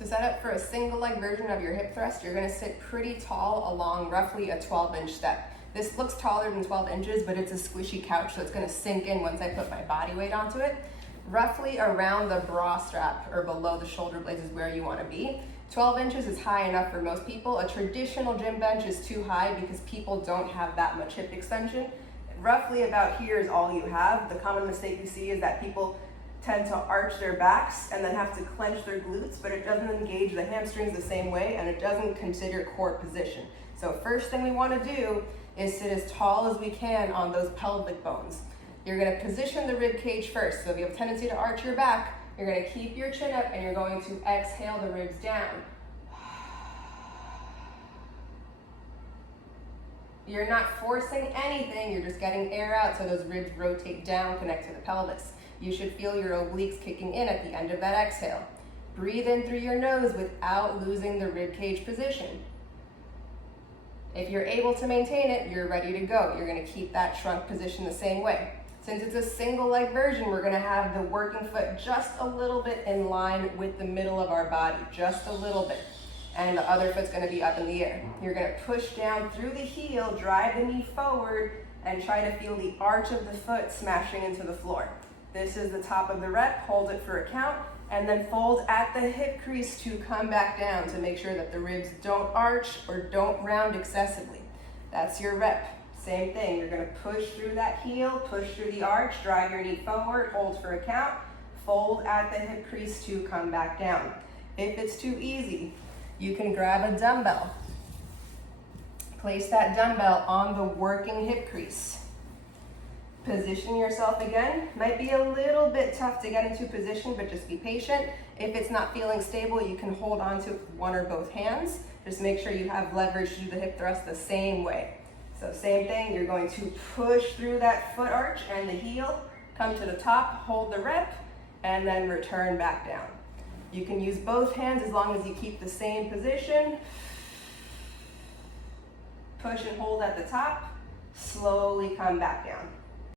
To set up for a single leg version of your hip thrust, you're gonna sit pretty tall along roughly a 12-inch step. This looks taller than 12 inches, but it's a squishy couch, so it's gonna sink in once I put my body weight onto it. Roughly around the bra strap or below the shoulder blades is where you wanna be. 12 inches is high enough for most people. A traditional gym bench is too high because people don't have that much hip extension. Roughly about here is all you have. The common mistake you see is that people tend to arch their backs and then have to clench their glutes, but it doesn't engage the hamstrings the same way, and it doesn't consider core position. So first thing we want to do is sit as tall as we can on those pelvic bones. You're going to position the rib cage first. So if you have a tendency to arch your back, you're going to keep your chin up and you're going to exhale the ribs down. You're not forcing anything, you're just getting air out so those ribs rotate down, connect to the pelvis. You should feel your obliques kicking in at the end of that exhale. Breathe in through your nose without losing the rib cage position. If you're able to maintain it, you're ready to go. You're gonna keep that shrunk position the same way. Since it's a single leg version, we're gonna have the working foot just a little bit in line with the middle of our body, just a little bit. And the other foot's gonna be up in the air. You're gonna push down through the heel, drive the knee forward, and try to feel the arch of the foot smashing into the floor. This is the top of the rep, hold it for a count, and then fold at the hip crease to come back down to make sure that the ribs don't arch or don't round excessively. That's your rep. Same thing, you're gonna push through that heel, push through the arch, drive your knee forward, hold for a count, fold at the hip crease to come back down. If it's too easy, you can grab a dumbbell. Place that dumbbell on the working hip crease. Position yourself again. Might be a little bit tough to get into position, but just be patient. If it's not feeling stable, you can hold on to one or both hands. Just make sure you have leverage to do the hip thrust the same way. So same thing, you're going to push through that foot arch and the heel, come to the top, hold the rep, and then return back down. You can use both hands as long as you keep the same position. Push and hold at the top, slowly come back down.